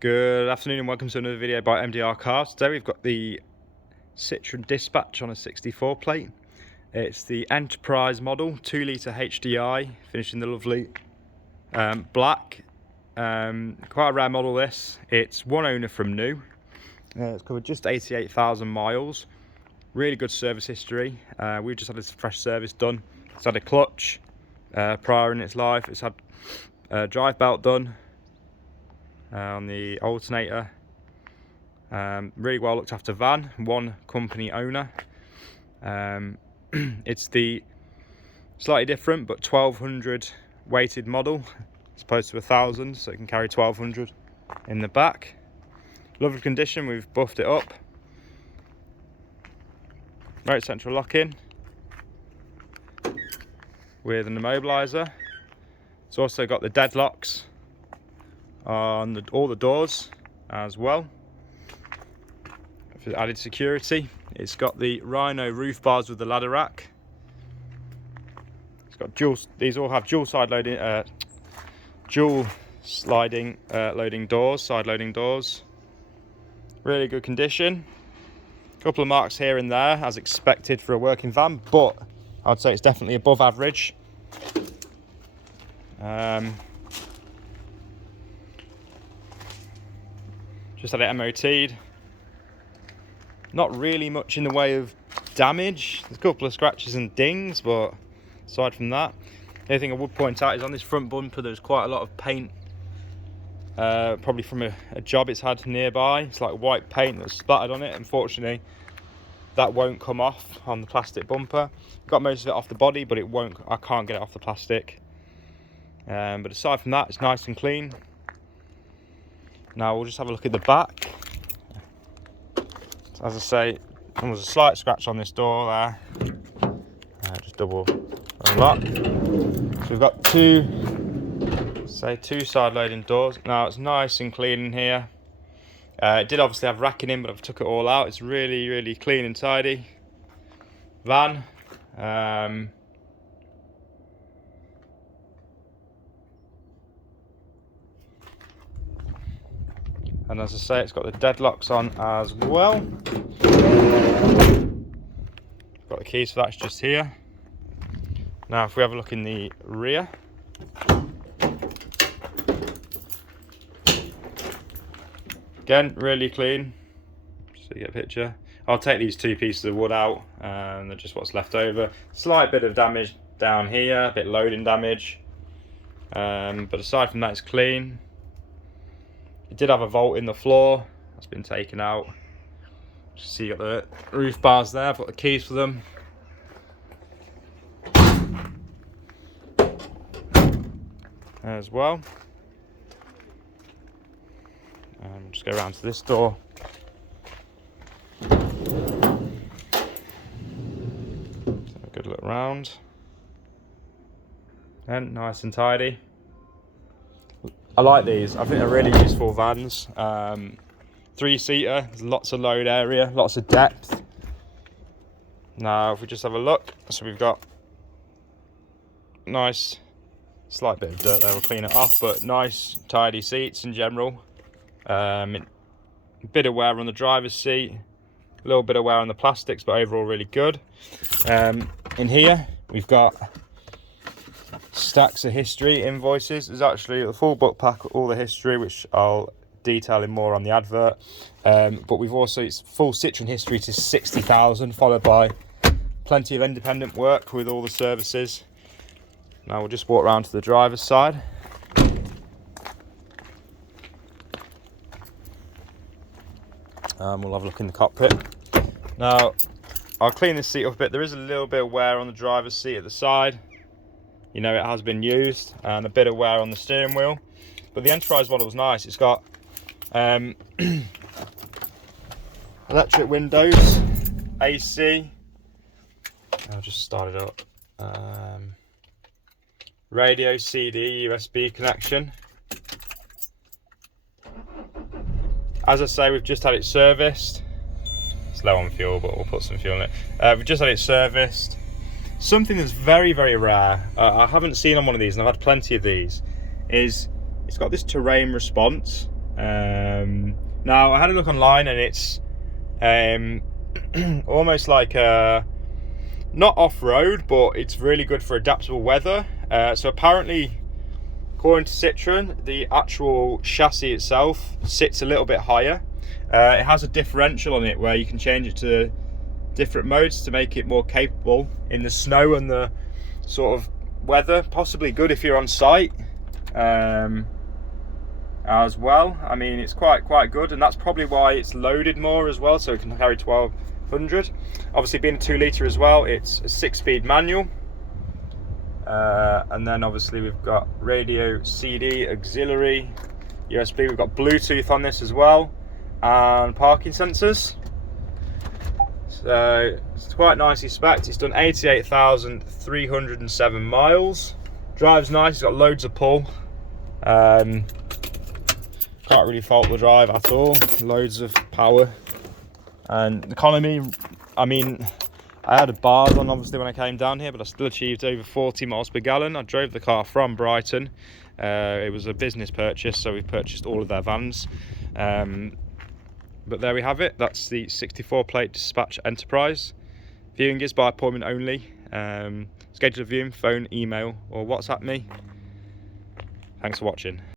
Good afternoon and welcome to another video by MDR Cars. Today we've got the Citroen Dispatch on a 64 plate. It's the Enterprise model, 2 litre HDI, finished in the lovely black. Quite a rare model this. It's one owner from new. It's covered just 88,000 miles. Really good service history. We've just had a fresh service done. It's had a clutch prior in its life. It's had a drive belt done on the alternator. Really well looked after van, one company owner. It's the slightly different but 1200 weighted model as opposed to 1000, so it can carry 1200 in the back. Lovely condition, we've buffed it up. Remote central lock-in with an immobiliser. It's also got the deadlocks on all the doors as well for added security. It's got the Rhino roof bars with the ladder rack. It's got these all have dual sliding loading doors, side loading doors. Really good condition. A couple of marks here and there as expected for a working van, but I'd say it's definitely above average. Just had it MOT'd. Not really much in the way of damage. There's a couple of scratches and dings, but aside from that, the only thing I would point out is on this front bumper there's quite a lot of paint, probably from a job it's had nearby. It's like white paint that's splattered on it. Unfortunately, that won't come off on the plastic bumper. Got most of it off the body, but it won't. I can't get it off the plastic. But aside from that, it's nice and clean. Now we'll just have a look at the back. As I say, there was a slight scratch on this door there. Just double unlock. So we've got two side loading doors. Now it's nice and clean in here. It did obviously have racking in, but I've took it all out. It's really, really clean and tidy. Van. And as I say, it's got the deadlocks on as well. Got the keys for that, it's just here. Now if we have a look in the rear. Again, really clean, just so you get a picture. I'll take these two pieces of wood out, and they're just what's left over. Slight bit of damage down here, a bit loading damage. But aside from that, it's clean. It did have a vault in the floor, that's been taken out. Just see you got the roof bars there, I've got the keys for them. As well. Just go around to this door. Have a good look around. And nice and tidy. I like these. I think they're really useful vans. 3-seater, there's lots of load area, lots of depth. Now if we just have a look, so we've got nice, slight bit of dirt there, we'll clean it off, but nice tidy seats in general. A bit of wear on the driver's seat, a little bit of wear on the plastics, but overall really good. In here we've got stacks of history invoices. There's actually a full book pack, all the history, which I'll detail in more on the advert. But we've also, it's full Citroen history to 60,000, followed by plenty of independent work with all the services. Now we'll just walk around to the driver's side. We'll have a look in the cockpit. Now I'll clean this seat up a bit. There is a little bit of wear on the driver's seat at the side. You know, it has been used, and a bit of wear on the steering wheel. But the Enterprise model is nice. It's got electric windows, AC. I'll just start it up. Radio, CD, USB connection. As I say, we've just had it serviced. It's low on fuel, but we'll put some fuel in it. We've just had it serviced. Something that's very, very rare, I haven't seen on one of these, and I've had plenty of these, is it's got this terrain response. Now I had a look online, and it's almost like not off-road, but it's really good for adaptable weather. So apparently, according to Citroen, the actual chassis itself sits a little bit higher. It has a differential on it where you can change it to different modes to make it more capable in the snow and the sort of weather. Possibly good if you're on site as well. I mean, it's quite good, and that's probably why it's loaded more as well, so it can carry 1200. Obviously, being a 2 litre as well, it's a 6-speed manual. And then obviously we've got radio, CD, auxiliary, USB. We've got Bluetooth on this as well, and parking sensors. So it's quite nicely spec'd. It's done 88,307 miles. Drives nice. It's got loads of pull. Can't really fault the drive at all. Loads of power and economy. I mean, I had a bars on obviously when I came down here, but I still achieved over 40 miles per gallon. I drove the car from Brighton. It was a business purchase, so we purchased all of their vans. But there we have it. That's the 64 plate Dispatch Enterprise. Viewing is by appointment only. Schedule a viewing, phone, email, or WhatsApp me. Thanks for watching.